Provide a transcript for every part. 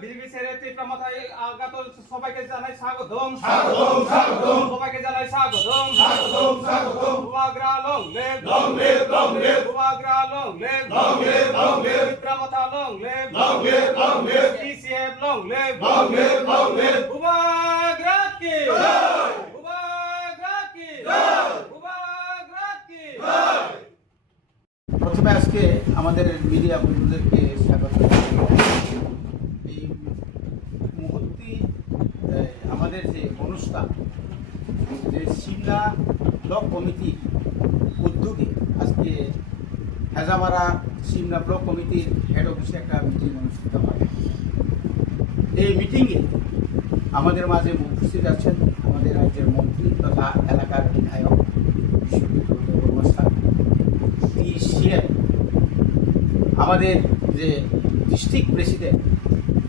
BJP ছেড়ে তীব্রমাথায় আগত সবাইকে জানাই স্বাগতম। সবাইকে জানাই স্বাগতম। উবাগ্রা লং লেভ, উবাগ্রা লং লেভ, তীব্রমাথা long live, PCF long live, উবাগ্রা কি, উবাগ্রা কি, উবাগ্রা কি। প্রথমে আজকে আমাদের মিডিয়া বন্ধুদেরকে স্বাগত। এই মুহূর্তে আমাদের যে অনুষ্ঠান, যে সিমলা ব্লক কমিটির উদ্যোগে আজকে হেজামারা সিমলা ব্লক কমিটির হেড অফিসে একটা মিটিং অনুষ্ঠিত হয়। এই মিটিংয়ে আমাদের মাঝে উপস্থিত আছেন আমাদের রাজ্যের মন্ত্রী তথা এলাকার বিধায়ক আমাদের যে ডিস্ট্রিক্ট প্রেসিডেন্ট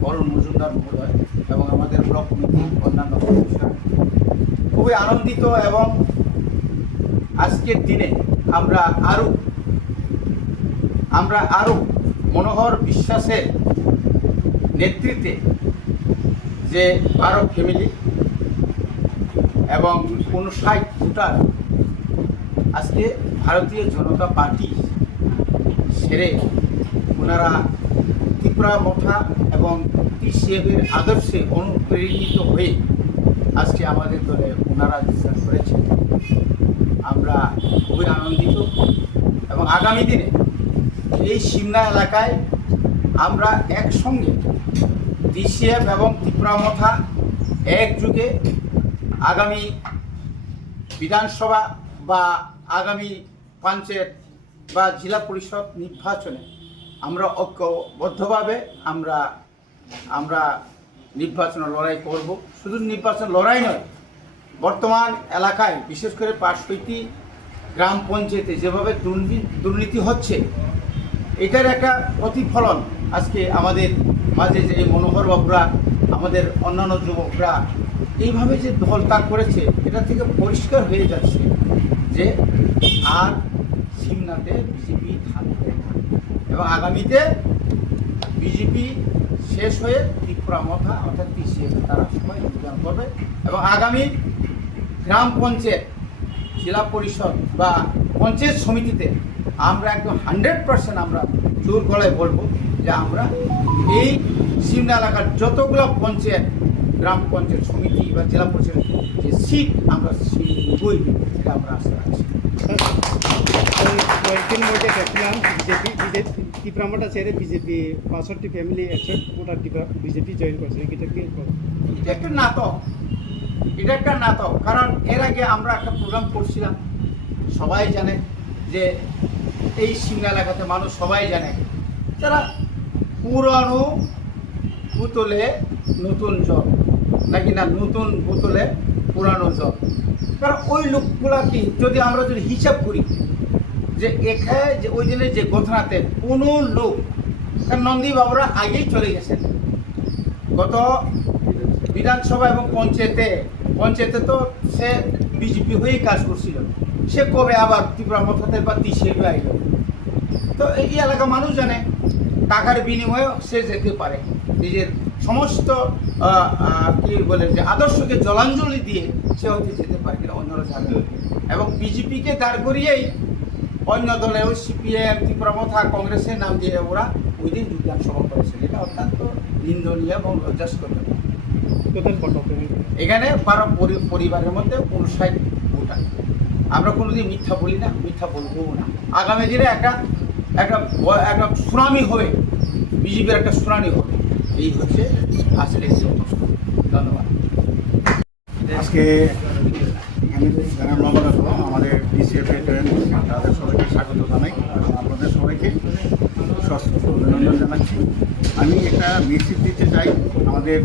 অরুণ মজুমদার মহোদয় এবং আমাদের ব্লক কমিটির অন্যান্য কমিশনার। খুবই আনন্দিত এবং আজকের দিনে আমরা আরও মনোহর বিশ্বাসের নেতৃত্বে যে 12 ফ্যামিলি এবং 59 ভোটার আজকে ভারতীয় জনতা পার্টি ছেড়ে ওনারা ত্রিপুরা মথা এবং পিসিএফের আদর্শে অনুপ্রেরিত হয়ে আজকে আমাদের দলে ওনারা যোগদান করেছেন। আমরা খুবই আনন্দিত এবং আগামী দিনে এই সিমলা এলাকায় আমরা একসঙ্গে পিসিএফ এবং ত্রিপুরা মথা একযুগে আগামী বিধানসভা বা আগামী পঞ্চায়েত বা জেলা পরিষদ নির্বাচনে আমরা ঐক্যবদ্ধভাবে আমরা নির্বাচন লড়াই করব। শুধু নির্বাচন লড়াই নয়, বর্তমান এলাকায় বিশেষ করে 65টি গ্রাম পঞ্চায়েতে যেভাবে দুর্নীতি হচ্ছে, এটার একটা প্রতিফলন আজকে আমাদের মাঝে যে মনোহর বাবুরা, আমাদের অন্যান্য যুবকরা এইভাবে যে দল ত্যাগ করেছে, এটা থেকে পরিষ্কার হয়ে যাচ্ছে যে আর সিমলাতে বিজেপি থাকবে না এবং আগামীতে বিজেপি শেষ হয়ে ত্রিপুরা মথা অর্থাৎ পিসিএফ তারা সবাই যোগদান করবে এবং আগামী গ্রাম পঞ্চায়েত, জেলা পরিষদ বা পঞ্চায়েত সমিতিতে আমরা একদম 100% আমরা জোর গলায় বলবো যে আমরা এই সিমলা এলাকার যতগুলো পঞ্চায়েত, গ্রাম পঞ্চায়েত সমিতি বা জেলা পরিষদ যে সিট আমরা বই এটা আমরা আশা রাখছি। কয়েকদিন মধ্যে দেখলাম বিজেপি ত্রিপুরামাটা ছেড়ে BJP 65 family 61 voter BJP join করছে। এটা একটা নাটক, এটা একটা নাটক। কারণ এর আগে আমরা একটা প্রোগ্রাম করছিলাম, সবাই জানে যে এই সিমলা এলাকাতে মানুষ সবাই জানে যারা পুরানো বোতলে নতুন জল নাকি না নতুন বোতলে পুরানো জল। কারণ ওই লোকগুলা কি যদি আমরা যদি হিসাব করি যে এখানে যে ওই দিনের যে ঘটনাতে কোনো লোক, নন্দী বাবুরা আগেই চলে গেছেন গত বিধানসভা এবং পঞ্চায়েতে তো সে বিজেপি হয়েই কাজ করছিল, সে কবে আবার ত্রিপুরা মথাতে বা পিসিএফে আইল। তো এই এলাকা মানুষ জানে টাকার বিনিময়ে সে যেতে পারে, নিজের সমস্ত কি বলে যে আদর্শকে জলাঞ্জলি দিয়ে সে হয়তো যেতে পারে, কিন্তু অন্যরা জানে। এবং বিজেপিকে দাঁড় করিয়েই অন্য দলে ওই সিপিএম, ত্রিপুরা মথা, কংগ্রেসের নাম দিয়ে ওরা ওই দিন যোগদান সভা করেছে। এটা অত্যন্ত নিন্দনীয় এবং লজ্জাস্কর। এখানে 12 পরিবারের মধ্যে 59 ভোটার। আমরা কোনোদিন মিথ্যা বলি না, মিথ্যা বলবো না। আগামী দিনে একটা সুনামি হবে, বিজেপির একটা সুনামি হবে। এই হচ্ছে আসলে ধন্যবাদ। আজকে যারা নবগত আমাদের পিসিএফে জয়েন করছে তাদের সবাইকে স্বাগত জানাই এবং আপনাদের সবাইকে সশস্ত্র অভিনন্দন জানাচ্ছি। আমি একটা মেসেজ দিতে চাই আমাদের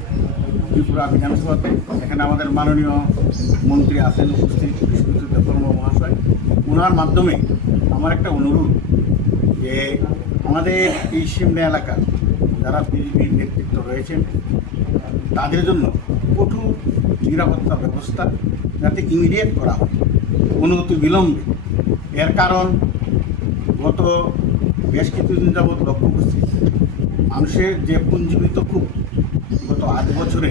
ত্রিপুরা বিধানসভাতে, এখানে আমাদের মাননীয় মন্ত্রী আছেন উপস্থিত বিষ্ণুদত্ত দেববর্মা মহাশয়। ওনার মাধ্যমে আমার একটা অনুরোধ যে আমাদের এই সিমলা এলাকার যারা বিজেপির নেতৃত্ব রয়েছেন তাদের জন্য কঠোর নিরাপত্তা ব্যবস্থা যাতে ইমিডিয়েট করা হয়, অনুমতি বিলম্বে। এর কারণ গত বেশ কিছুদিন যাবৎ লক্ষ্য করছি মানুষের যে পুঞ্জীবিত খুব গত 8 বছরে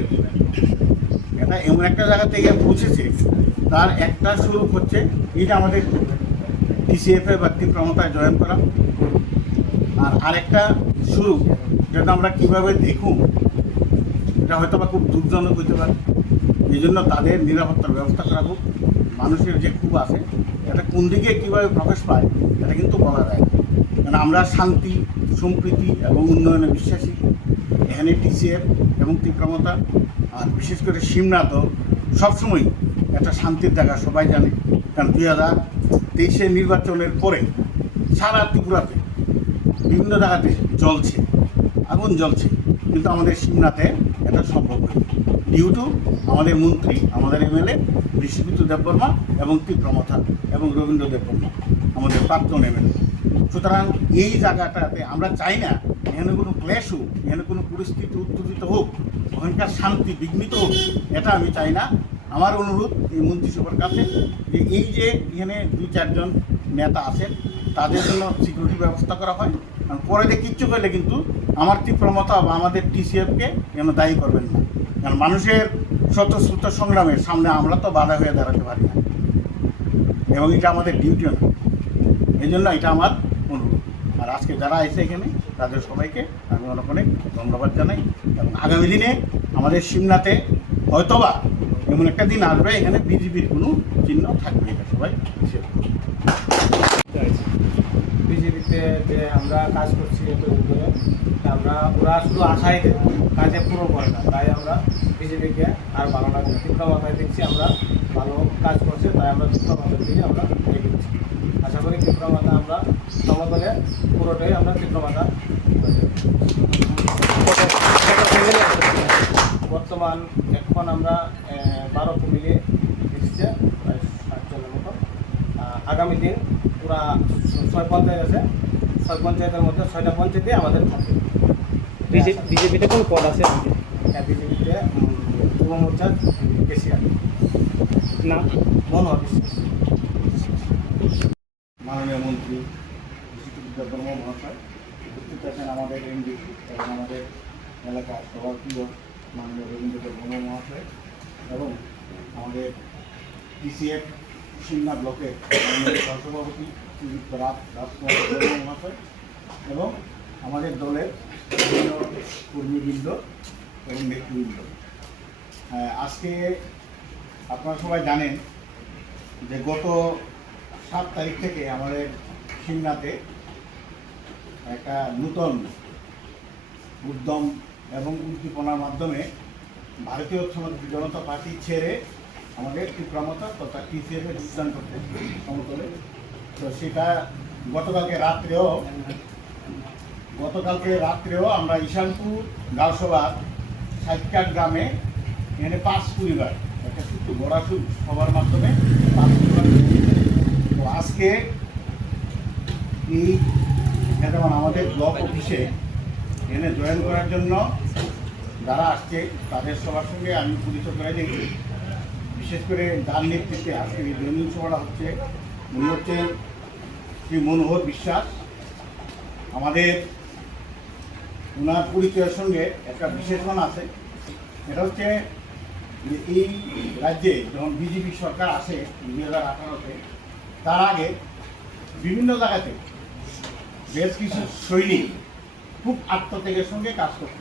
এটা এমন একটা জায়গা থেকে পৌঁছেছে, তার একটা স্বরূপ হচ্ছে এই যে আমাদের টিসিএফে বা তীব্রমতায় জয়েন করা, আর আরেকটা স্বরূপ যেটা আমরা কীভাবে দেখুন এটা হয়তো বা খুব দুঃখজনক হইতে পারে। এই জন্য তাদের নিরাপত্তার ব্যবস্থা করা হোক। মানুষের যে ক্ষোভ আছে এটা কোন দিকে কীভাবে প্রকাশ পায় এটা কিন্তু বলা যায় না, কারণ আমরা শান্তি, সম্প্রীতি এবং উন্নয়নে বিশ্বাসী। এখানে টিসিএফ এবং তীব্রমতা আর বিশেষ করে শিমনাথ সবসময় একটা শান্তির জায়গা, সবাই জানে। কারণ 2023 নির্বাচনের পরে সারা ত্রিপুরাতে বিভিন্ন জায়গাতে জ্বলছে, আগুন জ্বলছে, কিন্তু আমাদের শিমনাথে এটা সম্ভব নয় ডিউ টু আমাদের মন্ত্রী, আমাদের এমএলএ বিশ্বজিৎ দেববর্মা এবং তীব্রমতা এবং রবীন্দ্র দেববর্মা আমাদের প্রাক্তন এমএলএ। সুতরাং এই জায়গাটাতে আমরা চাই না এখানে কোনো ক্লেশ হোক, এখানে কোনো পরিস্থিতি উত্তেজিত হোক, ওখানকার শান্তি বিঘ্নিত হোক, এটা আমি চাই না। আমার অনুরোধ এই মন্ত্রিসভার কাছে যে এই যে এখানে 2-4 জন নেতা আছেন তাদের জন্য সিকিউরিটি ব্যবস্থা করা হয়, কারণ পরে যে কিচ্ছু করলে কিন্তু আমার তীব্রমতা বা আমাদের টিসিএফকে যেন দায়ী করবেন না, কারণ মানুষের স্বতঃস্ফূর্ত সংগ্রামের সামনে আমরা তো বাধা হয়ে দাঁড়াতে পারি না, এবং এটা আমাদের ডিউটিও না। এই জন্য এটা আমার অনুরোধ। আর আজকে যারা এসে এখানে তাদের সবাইকে আমি অনেক অনেক ধন্যবাদ জানাই, এবং আগামী দিনে আমাদের শিমনাথে হয়তোবা এমন একটা দিন আসবে এখানে বিজেপির কোনো চিহ্ন থাকবে, এটা সবাই হিসেবে। বিজেপিতে যে আমরা কাজ করছি এতদিন ধরে, আমরা ওরা শুধু আশাই দেয়, কাজে পুরো করে না, তাই আমরা বিজেপিকে আর ভালো লাগে না। তীব্রমাথায় দেখছি আমরা ভালো কাজ করছে, তাই আমরা তীব্রমাথার দিকে আমরা এগিয়েছি। আশা করি তীব্রমাথা আমরা সমতলে পুরোটাই আমরা তীব্রমাথা। বর্তমান এখন আমরা 12 ফ্যামিলি এসেছে, প্রায় 60 জনের মতো। আগামী দিন পুরা 6 পঞ্চায়েত আছে, 6 পঞ্চায়েতের মধ্যে 6টা পঞ্চায়েতে আমাদের থাকে। বিজেপিতে কোনো পদ আছে বিজেপিতে যুব মোর্চার কেসিআর না? মনোহর বিশ্বাস। মাননীয় মন্ত্রী বিশ্বজিৎ দেববর্মা মহাশয় উপস্থিত আছেন, আমাদের এমডি এবং আমাদের এলাকার সবার প্রিয় মাননীয় রবীন্দ্র দেববর্মা মহাশয়, এবং আমাদের টিসিএফ শিমনা ব্লকের সহসভাপতি শ্রীযুক্ত রাজকুমার দেববর্মা মহাশয়, এবং আমাদের দলের বিভিন্ন কর্মীবৃন্দ এবং নেতৃবৃন্দ। আজকে আপনারা সবাই জানেন যে গত 7 তারিখ থেকে আমাদের শিমনাতে একটা নূতন উদ্যম এবং উদ্দীপনার মাধ্যমে ভারতীয় জনতা পার্টি ছেড়ে আমাদের তীব্রমতা তথা টিসিএফে যোগদান করতে সমতলে। তো সেটা গতকালকে রাত্রেও আমরা ঈশানপুর গাঁওসভার 60 গ্রামে এখানে 5 পরিবার একটা ছোট্ট গড়াসুর সবার মাধ্যমে 5 পরিবার। তো আজকে এই যেমন আমাদের ব্লক অফিসে এখানে জয়েন করার জন্য যারা আসছে তাদের সবার সঙ্গে আমি পরিচয় করে দিই। বিশেষ করে যার নেতৃত্বে আজকে এই দৈনিক সভাটা হচ্ছে, উনি হচ্ছেন শ্রী মনোহর বিশ্বাস। আমাদের ওনার পরিচয়ের সঙ্গে একটা বিশেষণ আছে, এটা হচ্ছে যে এই রাজ্যে যখন বিজেপি সরকার আসে 2018-তে, তার আগে বিভিন্ন জায়গাতে বেশ কিছু সৈনিক খুব আত্মত্যাগের সঙ্গে কাজ করত।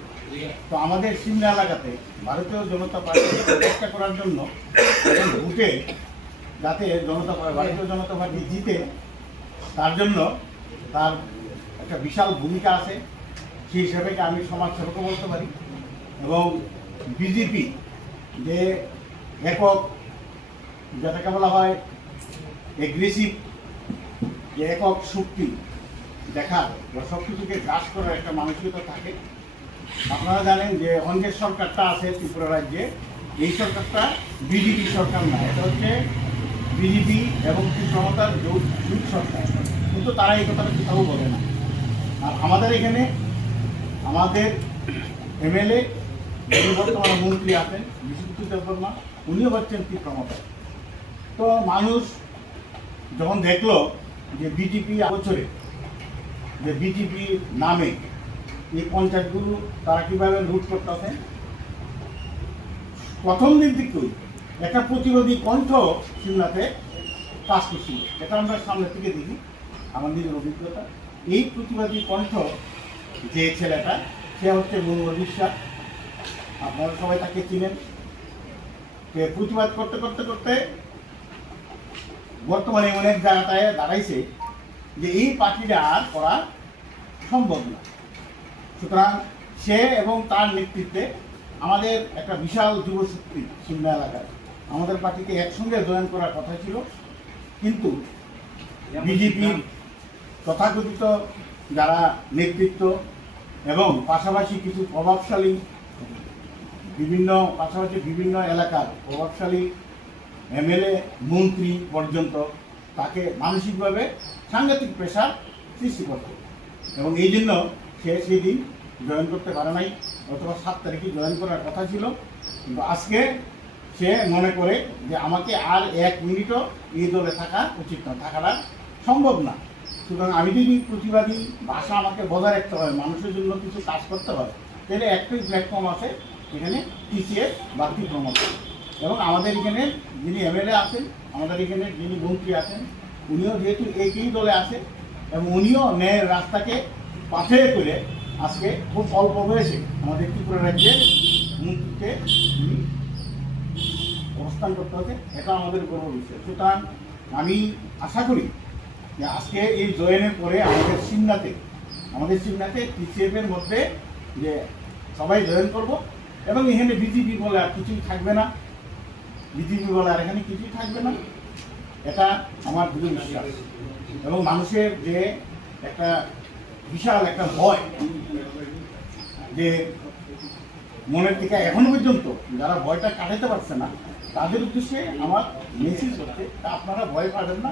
তো আমাদের সিমলা এলাকাতে ভারতীয় জনতা পার্টিকে প্রতিষ্ঠা করার জন্য ভোটে যাতে ভারতীয় জনতা পার্টি জিতে, তার জন্য তার একটা বিশাল ভূমিকা আছে। সেই হিসাবে আমি সমাজসেবকও বলতে পারি। এবং বিজেপি যে একক, যেটাকে বলা হয় এগ্রেসিভ, যে একক শক্তি দেখার বা সব কিছুকে গ্রাস করার একটা মানসিকতা থাকে। আপনারা জানেন যে এখন যে সরকারটা আছে ত্রিপুরা রাজ্যে, এই সরকারটা বিজেপি সরকার না, এটা হচ্ছে বিজেপি এবং তীব্রমতার জোট সরকার, কিন্তু তারা এই কথাটা কোথাও বলে না। আর আমাদের এখানে আমাদের এমএলএ যিনি বর্তমানে মন্ত্রী আছেন বিশ্বজিৎ দেববর্মা, উনিও হচ্ছেন তীব্রমতা। তো মানুষ যখন দেখলো যে বিজেপি বছরে যে বিজেপির নামে এই পঞ্চায়েতগুলো তারা কীভাবে লুট করতেছে। প্রথম দিন থেকেই একটা প্রতিবাদী কণ্ঠ সিমলাতে পাস করছিল, এটা আমরা সামনে থেকে দেখি আমার নিজের অভিজ্ঞতা। এই প্রতিবাদী কণ্ঠ যে ছেলেটা, সে হচ্ছে মনোহর বিশ্বাস, আপনারা সবাই তাকে চিনেন। প্রতিবাদ করতে করতে করতে বর্তমানে এমন এক জায়গাটায় দাঁড়াইছে যে এই পার্টিটা আর করা সম্ভব না। সুতরাং সে এবং তার নেতৃত্বে আমাদের একটা বিশাল যুবশক্তি সিমলা এলাকায় আমাদের পার্টিকে একসঙ্গে জয়েন করার কথা ছিল, কিন্তু বিজেপির তথাকথিত যারা নেতৃত্ব এবং পাশাপাশি কিছু প্রভাবশালী বিভিন্ন এলাকার প্রভাবশালী এমএলএ মন্ত্রী পর্যন্ত তাকে মানসিকভাবে সাংঘাতিক প্রেশার সৃষ্টি করত, এবং এই জন্য সে সেদিন জয়েন করতে পারে নাই, অথবা 7 তারিখে জয়েন করার কথা ছিল। কিন্তু আজকে সে মনে করে যে আমাকে আর 1 মিনিটও এই দলে থাকা উচিত না, থাকাটা সম্ভব না। সুতরাং আমি যদি প্রতিবাদী ভাষা আমাকে বজায় রাখতে হয়, মানুষের জন্য কিছু কাজ করতে হয়, তাহলে একটাই প্ল্যাটফর্ম আছে এখানে, টিসিএফ বা তীব্রমত। এবং আমাদের এখানে যিনি এমএলএ আছেন, আমাদের এখানে যিনি মন্ত্রী আছেন, উনিও যেহেতু একই দলে আছে এবং উনিও ন্যায়ের রাস্তাকে পাথে করে আজকে খুব অল্প বয়সে আমাদের ত্রিপুরা রাজ্যের মন্ত্রীতে উনি অবস্থান করতে হচ্ছে, এটা আমাদের গর্ব বিষয়। সুতরাং আমি আশা করি যে আজকে এই জয়েনের পরে আমাদের সিমনাতে টিসিএফের মধ্যে যে সবাই জয়েন করব, এবং এখানে বিজেপি বলে আর কিছুই থাকবে না, এটা আমার দৃঢ় বিশ্বাস। এবং মানুষের যে একটা বিশাল একটা ভয়, যে মনের থেকে এখনো পর্যন্ত যারা ভয়টা কাটাতে পারছে না, তাদের উদ্দেশ্যে আমার মেসেজ হচ্ছে, তা আপনারা ভয় পাবেন না,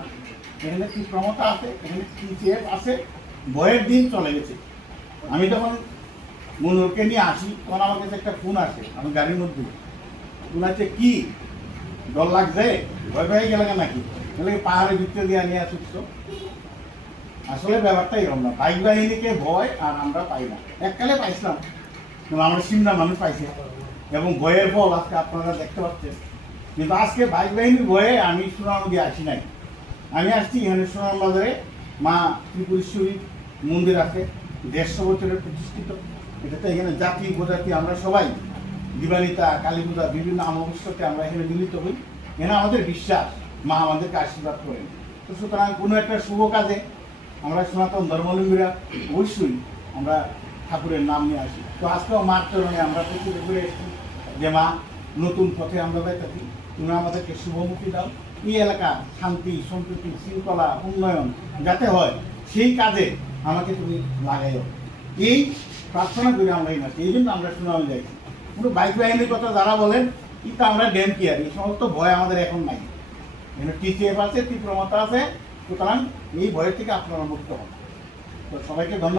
এখানে তীব্রমতা আছে, এখানে টিসিএফ আছে, ভয়ের দিন চলে গেছে। আমি যখন মনোহরকে নিয়ে আসি তখন আমার কাছে একটা ফোন আসে, আমি গাড়ির মধ্যে ফোন আছে, কি ডর লাগছে, ভয় পেয়ে গেলে নাকি, তাহলে পাহাড়ের ভিতরে দিয়ে নিয়ে আসুচ্ছ। আসলে ব্যাপারটা এরকম না, বাইক বাহিনীকে ভয় আর আমরা পাই না, এককালে পাইছিলাম, কিন্তু আমরা সিমলা মানুষ পাইছি, এবং ভয়ের ফল আজকে আপনারা দেখতে পাচ্ছেন। কিন্তু আজকে বাইক বাহিনীর ভয়ে আমি সোনানদী আসি নাই, আমি আসছি এখানে সোনারবাজারে মা ত্রিপুরেশ্বরী মন্দির আছে, 150 বছরের প্রতিষ্ঠিত। এটাতে এখানে জাতি উপজাতি আমরা সবাই দিবালিতা, কালী পূজা, বিভিন্ন অমাবস্যাতে আমরা এখানে মিলিত হই। এখানে আমাদের বিশ্বাস মা আমাদেরকে আশীর্বাদ করেন। তো সুতরাং কোনো একটা শুভ কাজে আমরা সনাতন ধর্মাবলম্বীরা অবশ্যই আমরা ঠাকুরের নাম নিয়ে আসি। তো আজকেও মার চরণে আমরা প্রচুর ঘুরে এসেছি যে মা, নতুন পথে আমরা যাইতেছি, তুমি আমাদেরকে শুভমুখী দাও, এই এলাকা শান্তি, সম্প্রীতি, শৃঙ্খলা, উন্নয়ন যাতে হয়, সেই কাজে আমাকে তুমি লাগাইও, এই প্রার্থনা করে আমরা এই মাসে, এই জন্য আমরা সুনামে যাইছি। কোনো বাইক বাহিনীর কথা যারা বলেন, কিন্তু আমরা ড্যাম কেয়ার, এই সমস্ত ভয় আমাদের এখন নাই। এখানে টিসিএফ আছে, তীব্রমতা আছে, সুতরাং এই ভয়ের থেকে আপনারা মুক্ত হন। তো সবাইকে ধন্যবাদ।